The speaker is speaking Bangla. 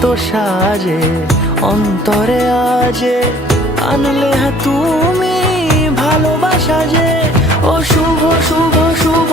এত সাজে অন্তরে আজে আনলে হ্যাঁ তুমি ভালোবাসা যে। ও শুভ শুভ শুভ